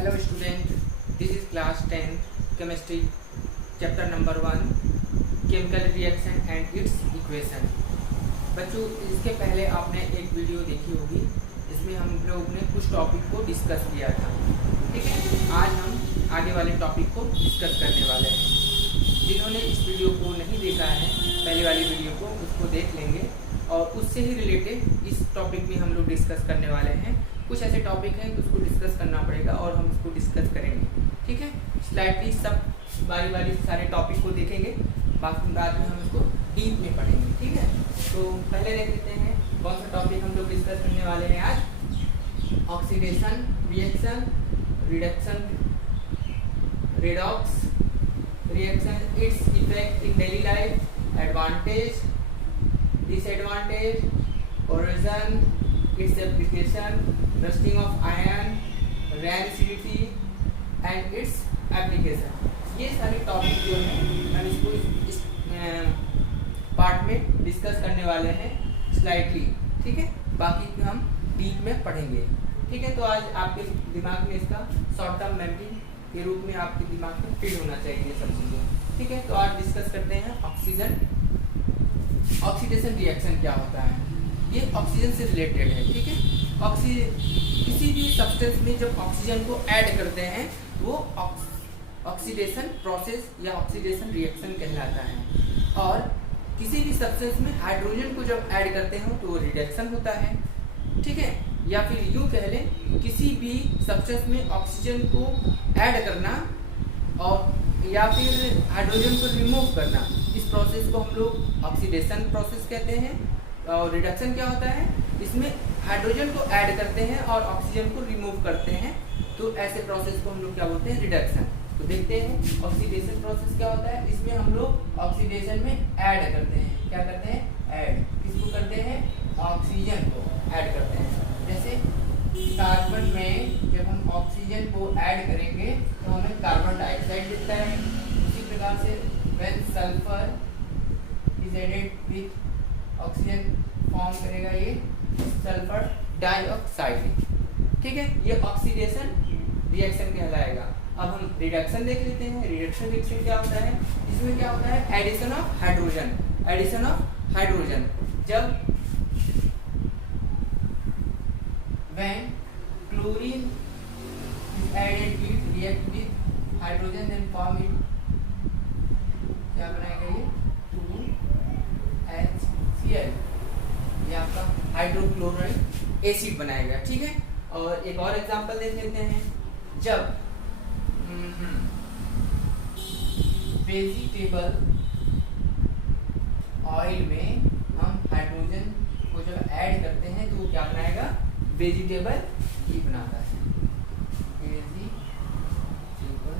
Hello student, this is class 10 chemistry chapter number 1 chemical reaction and its equation। बच्चों इसके पहले आपने एक वीडियो देखी होगी, इसमें हम लोग ने कुछ टॉपिक को डिस्कस किया था। ठीक है, आज हम आगे वाले टॉपिक को डिस्कस करने वाले हैं। जिन्होंने इस वीडियो को नहीं देखा है, पहले वाली वीडियो को उसको देख लेंगे और उससे ही रिलेटेड इस टॉपिक में हम लोग डिस्कस करने वाले हैं। कुछ ऐसे टॉपिक हैं कि उसको डिस्कस करना पड़ेगा और हम उसको डिस्कस करेंगे। ठीक है, स्लाइडली सब बारी बारी सारे टॉपिक को देखेंगे, बाकी बाद में हम उसको डीप में पढ़ेंगे। ठीक है, तो पहले देख लेते हैं कौन सा टॉपिक हम लोग डिस्कस करने वाले हैं आज। Oxidation reaction, reduction, redox reaction, its effect in daily life, advantage, disadvantage, corrosion, its application, rusting of iron, RAM acidity and its application। ये सारे टॉपिक जो हैं हम इसको इस पार्ट में डिस्कस करने वाले हैं स्लाइडली। ठीक है, बाकी हम डीप में पढ़ेंगे। ठीक है, तो आज आपके दिमाग में इसका शॉर्ट टर्म मेमोरी के रूप में आपके दिमाग में फिट होना चाहिए सब चीज़ें। ठीक है, तो आज डिस्कस करते हैं ऑक्सीडेशन रिएक्शन क्या होता है। ये ऑक्सीजन से रिलेटेड है। ठीक है, किसी भी सब्सटेंस में जब ऑक्सीजन को ऐड करते हैं वो ऑक्सीडेशन प्रोसेस या ऑक्सीडेशन रिएक्शन कहलाता है। और किसी भी सब्सटेंस में हाइड्रोजन को जब ऐड करते हो तो वो रिडक्शन होता है। ठीक है, या फिर यूँ कह लें किसी भी सब्सटेंस में ऑक्सीजन को ऐड करना और या फिर हाइड्रोजन को रिमूव करना, इस प्रोसेस को हम लोग ऑक्सीडेशन प्रोसेस कहते हैं। और रिडक्शन क्या होता है, इसमें हाइड्रोजन को ऐड करते हैं और ऑक्सीजन को रिमूव करते हैं, तो ऐसे प्रोसेस को हम लोग क्या बोलते हैं, रिडक्शन। तो देखते हैं ऑक्सीडेशन प्रोसेस क्या होता है। इसमें हम लोग ऑक्सीडेशन में ऐड करते हैं, क्या करते हैं, ऐड। किसको करते हैं, ऑक्सीजन को ऐड करते हैं। जैसे कार्बन में जब हम ऑक्सीजन को ऐड करेंगे तो हमें कार्बन डाइऑक्साइड दिखता है। उसी प्रकार से when sulphur is added with oxygen form करेगा ये सल्फर डाइऑक्साइड। ठीक है, ये ऑक्सीडेशन रिएक्शन कहलाएगा। अब हम रिडक्शन देख लेते हैं। रिडक्शन रिएक्शन क्या होता है, इसमें क्या होता है, addition of hydrogen. Addition of hydrogen, जब when chlorine is added with react with hydrogen then form it, क्या बनाएगा ये, 2HCl, ये आपका हाइड्रोक्लोराइड एसिड बनाएगा। ठीक है, और एक और एग्जांपल देख लेते हैं। जब वेजिटेबल ऑयल में हम हाइड्रोजन को जब ऐड करते हैं तो वो क्या बनाएगा, वेजिटेबल घी बनाता है। वेजिटेबल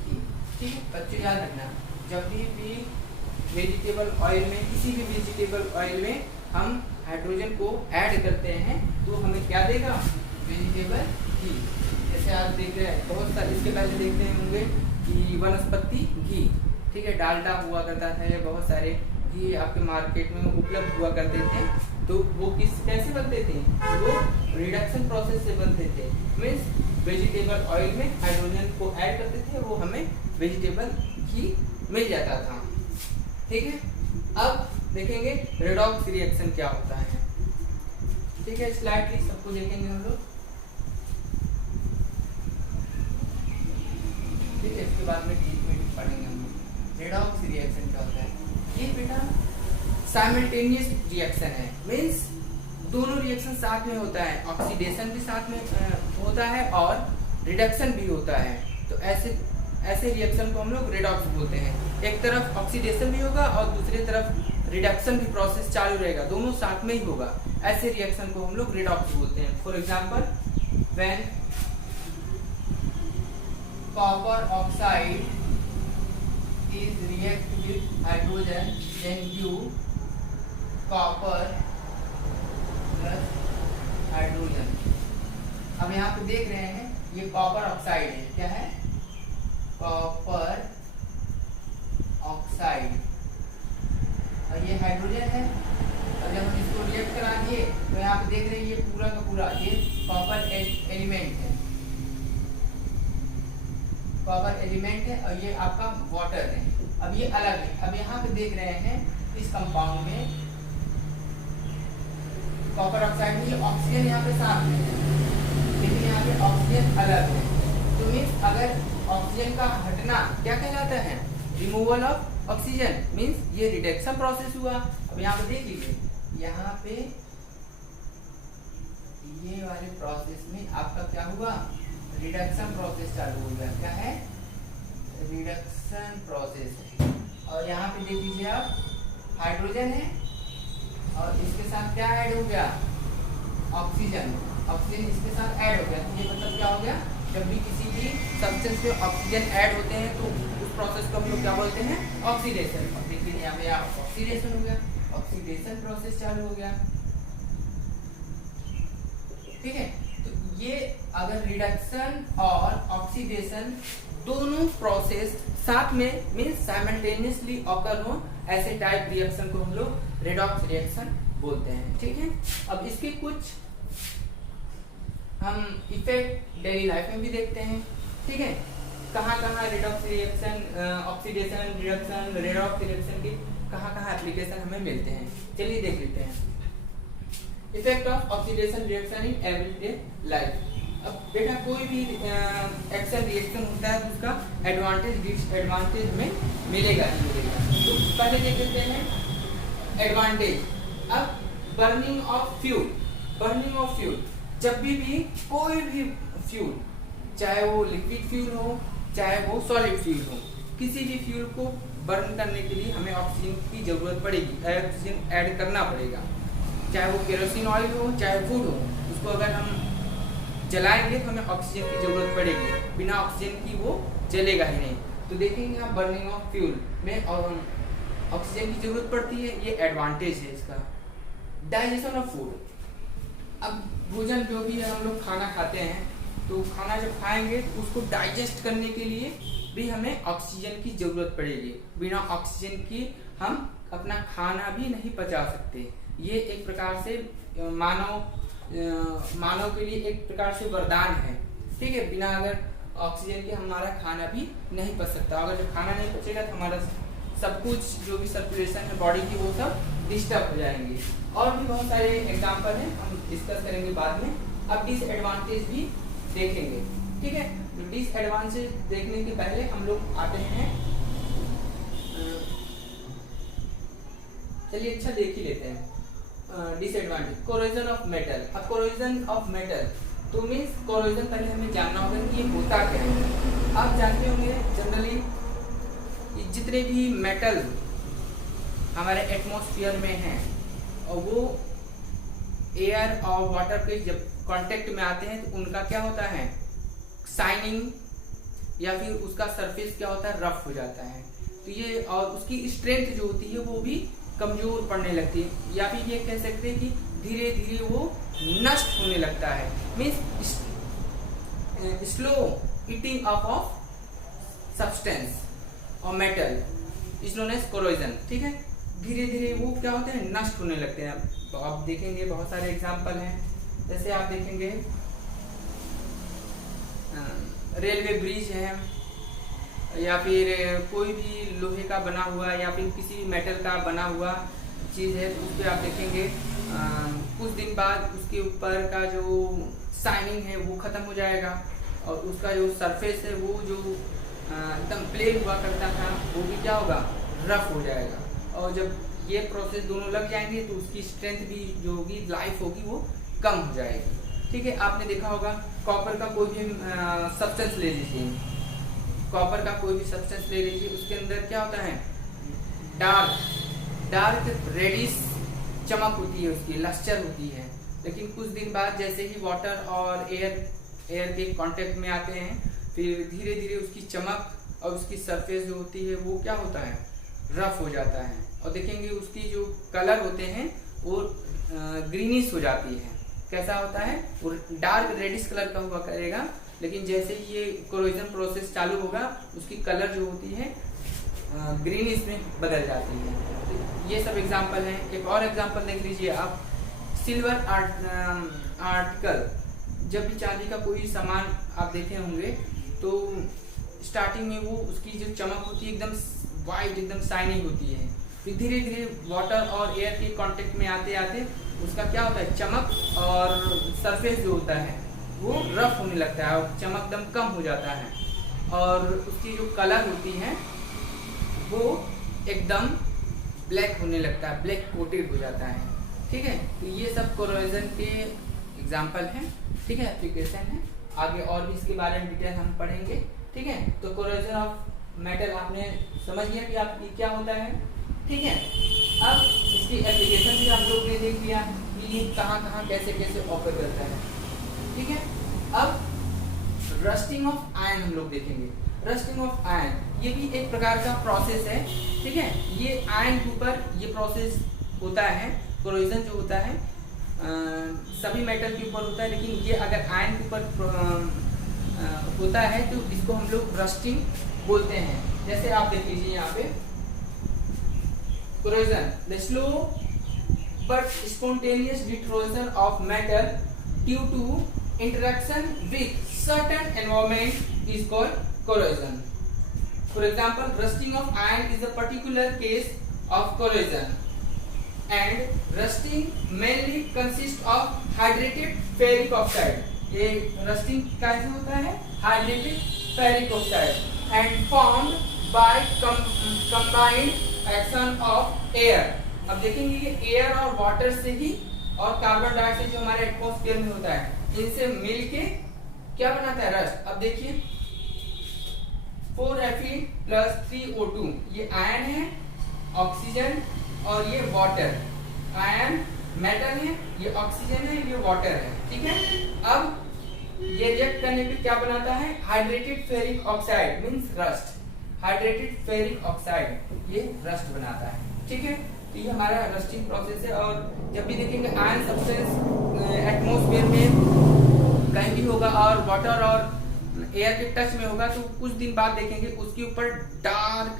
घी। ठीक है बच्चों, याद रखना, जब भी वेजिटेबल ऑयल में, किसी भी वेजिटेबल ऑयल में हम हाइड्रोजन को ऐड करते हैं तो हमें क्या देगा, वेजिटेबल घी। जैसे आप देख रहे हैं बहुत सारे, इसके पहले देखते होंगे कि वनस्पति घी, ठीक है, डालडा हुआ करता था, बहुत सारे घी आपके मार्केट में उपलब्ध हुआ करते थे। तो वो कैसे बनते थे, वो रिडक्शन प्रोसेस से बनते थे। मीन्स वेजिटेबल ऑयल में हाइड्रोजन को ऐड करते थे, वो हमें वेजिटेबल घी मिल जाता था। ठीक है, अब देखेंगे रेडॉक्स रिएक्शन क्या होता है। ठीक है, स्लाइडली सबको देखेंगे हम लोग। ठीक है, इसके बाद में डीप में पढ़ेंगे हम लोग रेडॉक्स रिएक्शन क्या होता है। ये बेटा साइमल्टेनियस रिएक्शन है, मीन्स दोनों रिएक्शन साथ में होता है, ऑक्सीडेशन भी साथ में होता है और रिडक्शन भी होता है। तो ऐसे रिएक्शन को हम लोग रेडॉक्स बोलते हैं। एक तरफ ऑक्सीडेशन भी होगा और दूसरी तरफ रिडक्शन भी प्रोसेस चालू रहेगा, दोनों साथ में ही होगा। ऐसे रिएक्शन को हम लोग रेडॉक्स बोलते हैं। For example, when copper oxide is react with hydrogen then give copper plus hydrogen. अब यहाँ पे देख रहे हैं ये कॉपर ऑक्साइड है, क्या है, कॉपर ऑक्साइड, और ये हाइड्रोजन है। और जब हम इसको रिएक्ट करा दिए तो यहाँ पे देख रहे हैं ये पूरा का पूरा ये कॉपर एलिमेंट है। कॉपर एलिमेंट है और ये आपका वाटर है। अब ये अलग है। अब यहाँ पे देख रहे हैं इस कंपाउंड में कॉपर ऑक्साइड में ये ऑक्सीजन यहाँ पे साथ में है, लेकिन यहाँ पे ऑक्सीजन अलग है। तो मीन्स अगर ऑक्सीजन का हटना क्या कहलाता है? Removal of oxygen. मीन्स ये रिडक्शन प्रोसेस हुआ। अब यहाँ पे देख लीजिए, यहाँ पे ये वाले प्रोसेस में आपका क्या हुआ? रिडक्शन प्रोसेस चालू हो गया। क्या है? Reduction process. और यहाँ पे देख लीजिए आप, हाइड्रोजन है और इसके साथ क्या ऐड हो गया? ऑक्सीजन। ऑक्सीजन इसके साथ ऐड हो गया। तो ये मतलब क्या हो गया? जब भी किसी भी सब्सटेंस में ऑक्सीजन ऐड होते हैं तो उस प्रोसेस को हम लोग क्या बोलते हैं? ऑक्सीडेशन। अब देखिए यहाँ पे ऑक्सीडेशन हो गया, ऑक्सीडेशन प्रोसेस चालू हो गया। ठीक है, तो ये अगर रिडक्शन और ऑक्सीडेशन दोनों प्रोसेस साथ में मीन्स साइमल्टेनियसली ऑकर हो, ऐसे टाइप रिएक्शन को हम लोग रेडॉक्स रिएक्शन बोलते हैं। ठीक है, अब इसके कुछ हम इफेक्ट डेली लाइफ में भी देखते हैं। ठीक है, कहाँ कहाँ redox reaction, oxidation reaction, redox reaction के कहाँ कहाँ एप्लीकेशन हमें मिलते हैं, चलिए देख लेते हैं। Effect of oxidation reaction in everyday life. अब बेटा कोई भी एक्शन रिएक्शन होता है तो उसका एडवांटेज डिसएडवांटेज हमें मिलेगा ही मिलेगा। तो पहले देख लेते हैं एडवांटेज। अब burning of fuel. Burning of fuel, जब भी कोई भी फ्यूल, चाहे वो लिक्विड फ्यूल हो चाहे वो सॉलिड फ्यूल हो, किसी भी फ्यूल को बर्न करने के लिए हमें ऑक्सीजन की जरूरत पड़ेगी, ऑक्सीजन ऐड करना पड़ेगा। चाहे वो केरोसिन ऑयल हो चाहे फूड हो, उसको अगर हम जलाएंगे तो हमें ऑक्सीजन की जरूरत पड़ेगी, बिना ऑक्सीजन की वो जलेगा ही नहीं। तो देखेंगे यहाँ बर्निंग ऑफ फ्यूल में ऑक्सीजन की जरूरत पड़ती है, ये एडवांटेज है इसका। Digestion of food. अब भोजन जो भी हम लोग खाना खाते हैं तो खाना जब खाएंगे तो उसको डाइजेस्ट करने के लिए भी हमें ऑक्सीजन की जरूरत पड़ेगी। बिना ऑक्सीजन की हम अपना खाना भी नहीं पचा सकते। ये एक प्रकार से मानव के लिए एक प्रकार से वरदान है। ठीक है, बिना अगर ऑक्सीजन के हमारा खाना भी नहीं पच सकता। अगर जब खाना नहीं पचेगा तो हमारा सब कुछ जो भी सर्कुलेशन है बॉडी की वो सब डिस्टर्ब हो जाएंगे। और भी बहुत सारे एग्जांपल हैं, हम डिस्कस करेंगे बाद में। अब डिसएडवांटेज भी देखेंगे। ठीक है, डिसएडवांटेज देखने के पहले हम लोग आते हैं, चलिए अच्छा देख ही लेते हैं डिसएडवांटेज। Corrosion of metal. अब कोरोजन ऑफ मेटल तो मीन्स कोरोजन पहले हमें जानना होगा कि ये होता क्या है। आप जानते होंगे जनरली जितने भी मेटल हमारे एटमॉस्फेयर में हैं और वो एयर और वाटर के जब कांटेक्ट में आते हैं तो उनका क्या होता है? शाइनिंग या फिर उसका सरफेस क्या होता है? रफ हो जाता है। तो ये और उसकी स्ट्रेंथ जो होती है वो भी कमजोर पड़ने लगती है, या फिर ये कह सकते हैं कि धीरे धीरे वो नष्ट होने लगता है। Means slow eating up of substance और metal is known as corrosion. ठीक है, धीरे धीरे वो क्या होते हैं? नष्ट होने लगते हैं। तो आप देखेंगे बहुत सारे एग्जांपल हैं, जैसे आप देखेंगे रेलवे ब्रिज है, या फिर कोई भी लोहे का बना हुआ या फिर किसी मेटल का बना हुआ चीज़ है, तो उस पर आप देखेंगे कुछ दिन बाद उसके ऊपर का जो शाइनिंग है वो ख़त्म हो जाएगा और उसका जो सरफेस है वो जो एकदम प्लेन हुआ करता था वो भी क्या होगा? रफ हो जाएगा। और जब ये प्रोसेस दोनों लग जाएंगे तो उसकी स्ट्रेंथ भी जो होगी, लाइफ होगी, वो कम हो जाएगी। ठीक है, आपने देखा होगा कॉपर का कोई भी सब्सटेंस ले लीजिए, कॉपर का कोई भी सब्सटेंस ले लीजिए, उसके अंदर क्या होता है? डार्क रेडिश चमक होती है, उसकी लस्टर होती है। लेकिन कुछ दिन बाद जैसे ही वाटर और एयर के कांटेक्ट में आते हैं, फिर धीरे धीरे उसकी चमक और उसकी सरफेस जो होती है वो क्या होता है? रफ हो जाता है। और देखेंगे उसकी जो कलर होते हैं वो ग्रीनिश हो जाती है। कैसा होता है? वो डार्क रेडिश कलर का हुआ करेगा, लेकिन जैसे ही ये कोरोजन प्रोसेस चालू होगा उसकी कलर जो होती है ग्रीनिश में बदल जाती है। तो ये सब एग्जांपल हैं। एक और एग्जांपल देख लीजिए आप, सिल्वर आर्टिकल। जब भी चांदी का कोई सामान आप देखे होंगे तो स्टार्टिंग में वो उसकी जो चमक होती है एकदम वाइट, एकदम शाइनिंग होती है। फिर धीरे धीरे वाटर और एयर के कांटेक्ट में आते आते उसका क्या होता है, चमक और सरफेस जो होता है वो रफ होने लगता है और चमक एकदम कम हो जाता है, और उसकी जो कलर होती है वो एकदम ब्लैक होने लगता है, ब्लैक कोटेड हो जाता है। ठीक है, तो ये सब कोरोजन के एग्जाम्पल हैं। ठीक है, एप्लीकेशन है। आगे और भी इसके बारे में डिटेल हम पढ़ेंगे। ठीक है, तो कोरोजन ऑफ मेटल आपने समझ लिया कि आप ये क्या होता है। ठीक है, अब इसकी एप्लीकेशन भी आप लोग ने देख लिया कि ये कहाँ कहाँ कैसे कैसे ऑपरेट करता है। ठीक है, अब रस्टिंग ऑफ आयरन हम लोग देखेंगे। रस्टिंग ऑफ आयरन ये भी एक प्रकार का प्रोसेस है। ठीक है, ये आयरन के ऊपर ये प्रोसेस होता है। कोरोजन जो होता है सभी मेटल के ऊपर होता है, लेकिन ये अगर आयरन के ऊपर होता है तो इसको हम लोग रस्टिंग बोलते हैं। जैसे आप देख लीजिए यहाँ पे corrosion, the slow but spontaneous destroyal of metal due to interaction with certain environment is called corrosion. For example, rusting of iron is a particular case of corrosion, and rusting mainly consists of hydrated ferric oxide. ये rusting कैसे होता है, hydrated ferric oxide and formed by combined action of air. अब देखेंगे कि air और water से ही और कार्बन डाइऑक्साइड जो हमारे एटमॉस्फेयर में होता है इनसे मिलके क्या बनाता है, रस्ट। अब देखिए 4Fe + 3O2 ये आयन है, ऑक्सीजन और ये वाटर। आयन मेटल है, ये ऑक्सीजन है, ये वाटर है। ठीक है, अब ये रिएक्ट करने पे क्या बनाता है, hydrated ferric oxide means rust. Hydrated ferric oxide ये रस्ट बनाता है। ठीक है, तो ये हमारा रस्टिंग प्रोसेस है। और जब भी देखेंगे आयरन सब्सटेंस एटमॉस्फेयर में कहीं भी होगा और वाटर और एयर के टच में होगा तो कुछ दिन बाद देखेंगे उसके ऊपर डार्क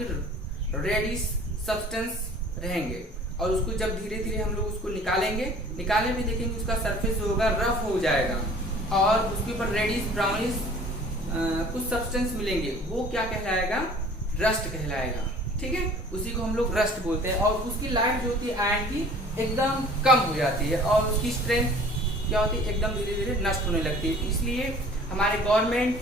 रेडिश सब्सटेंस रहेंगे, और उसको जब धीरे धीरे हम लोग उसको निकालने में देखेंगे उसका सरफेस जो होगा रफ हो जाएगा और उसके ऊपर रेडिश ब्राउनिश कुछ सब्सटेंस मिलेंगे, वो क्या कहलाएगा, रस्ट कहलाएगा। ठीक है, उसी को हम लोग रस्ट बोलते हैं। और उसकी लाइफ जो होती है आयरन की एकदम कम हो जाती है और उसकी स्ट्रेंथ क्या होती है, एकदम धीरे धीरे नष्ट होने लगती है। इसलिए हमारे गवर्नमेंट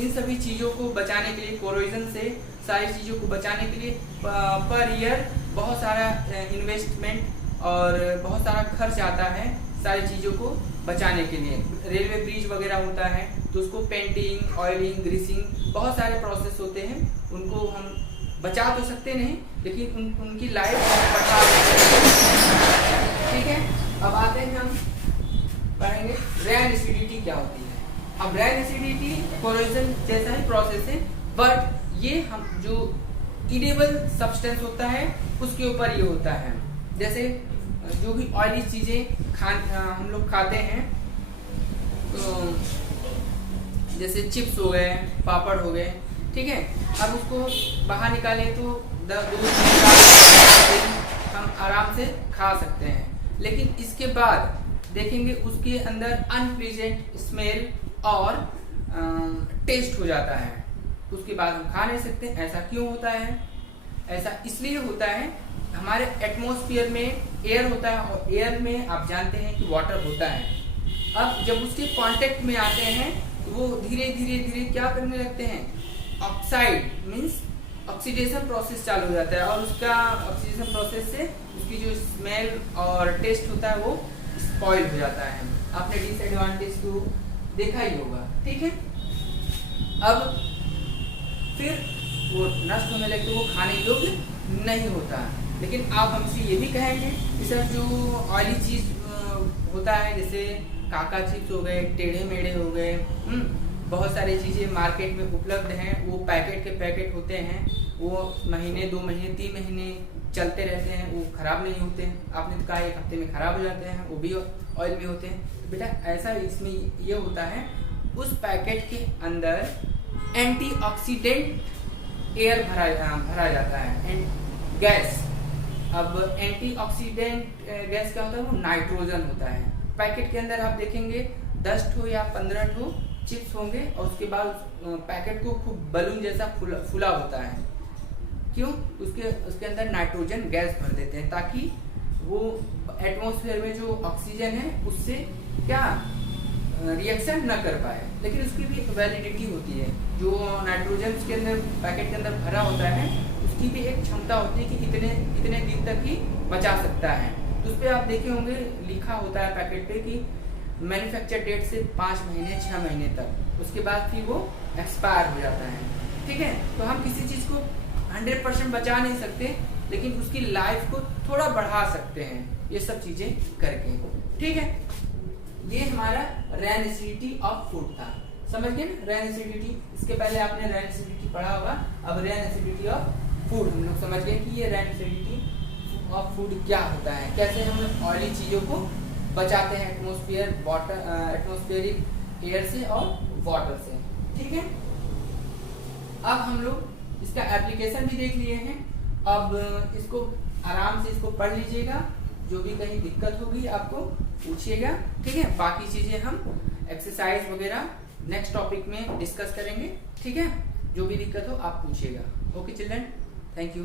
इन सभी चीज़ों को बचाने के लिए, कोरोजन से सारी चीज़ों को बचाने के लिए पर ईयर बहुत सारा इन्वेस्टमेंट और बहुत सारा खर्च आता है सारी चीज़ों को बचाने के लिए। रेलवे ब्रिज वगैरह होता है तो उसको पेंटिंग, ऑयलिंग, ग्रीसिंग बहुत सारे प्रोसेस होते हैं, उनको हम बचा तो सकते नहीं लेकिन उनकी लाइफ बढ़ा। ठीक है, अब आते हैं हम पढ़ेंगे रेन एसिडिटी क्या होती है। अब रेन एसिडिटी कोरोजन जैसा ही प्रोसेस है, बट ये हम जो इडेबल सब्सटेंस होता है उसके ऊपर ये होता है। जैसे जो भी ऑयली चीजें हम लोग खाते हैं, तो जैसे चिप्स हो गए, पापड़ हो गए। ठीक है, अब उसको बाहर निकालें तो 2-3 हम आराम से खा सकते हैं, लेकिन इसके बाद देखेंगे उसके अंदर अनप्लीजेंट स्मेल और टेस्ट हो जाता है, उसके बाद हम खा नहीं सकते। ऐसा क्यों होता है? ऐसा इसलिए होता है, हमारे एटमॉस्फेयर में एयर होता है और एयर में आप जानते हैं कि वाटर होता है। अब जब उसके कांटेक्ट में आते हैं तो वो धीरे धीरे धीरे क्या करने लगते हैं, ऑक्साइड मींस ऑक्सीडेशन प्रोसेस चालू हो जाता है और उसका ऑक्सीडेशन प्रोसेस से उसकी जो स्मेल और टेस्ट होता है वो स्पॉइल हो जाता है। आपने डिसएडवांटेज को देखा ही होगा। ठीक है, अब फिर वो नष्ट होने लगते, वो खाने योग्य नहीं होता। लेकिन आप हमसे ये भी कहेंगे कि सर जो ऑयली चीज होता है जैसे काका चिप्स हो गए, टेढ़े मेढ़े हो गए, बहुत सारी चीज़ें मार्केट में उपलब्ध हैं, वो पैकेट के पैकेट होते हैं, वो महीने 2 महीने 3 महीने चलते रहते हैं, वो खराब नहीं होते हैं। आपने तो कहा 1 हफ्ते में खराब हो जाते हैं, वो भी ऑयल में होते हैं। बेटा ऐसा इसमें ये होता है, उस पैकेट के अंदर एंटीऑक्सीडेंट एयर भरा जाता है, गैस। अब एंटीऑक्सीडेंट गैस क्या होता है, वो नाइट्रोजन होता है। पैकेट के अंदर आप देखेंगे 10 ठो या 15 ठो चिप्स होंगे और उसके बाद पैकेट को खूब बलून जैसा फुला होता है। क्यों? उसके अंदर नाइट्रोजन गैस भर देते हैं ताकि वो एटमॉस्फेयर में जो ऑक्सीजन है उससे क्या रिएक्शन न कर पाए। लेकिन उसकी भी एक वैलिडिटी होती है, जो नाइट्रोजन के अंदर पैकेट के अंदर भरा होता है उसकी भी एक क्षमता होती है कि इतने दिन तक ही बचा सकता है। तो उस पर आप देखे होंगे लिखा होता है पैकेट पे कि मैन्युफैक्चर डेट से 5 महीने 6 महीने तक, उसके बाद फिर वो एक्सपायर हो जाता है। ठीक है, तो हम किसी चीज़ को 100% बचा नहीं सकते, लेकिन उसकी लाइफ को थोड़ा बढ़ा सकते हैं ये सब चीज़ें करके। ठीक है, ये हमारा रेन एसिडिटी ऑफ फूड था। समझ गए ना रेन एसिडिटी? इसके पहले आपने रेन एसिडिटी पढ़ा होगा, अब रेन एसिडिटी ऑफ फूड हम लोग समझ गए कि ये रेन एसिडिटी ऑफ फूड क्या होता है, कैसे हम ऑयली चीज़ों को बचाते हैं एटमॉस्फेरिक एयर से और वाटर से। ठीक है, अब हम लोग इसका एप्लीकेशन भी देख लिए हैं। अब इसको आराम से इसको पढ़ लीजिएगा, जो भी कहीं दिक्कत होगी आपको पूछिएगा। ठीक है, बाकी चीजें हम एक्सरसाइज वगैरह नेक्स्ट टॉपिक में डिस्कस करेंगे। ठीक है, जो भी दिक्कत हो आप पूछिएगा। Okay children, thank you.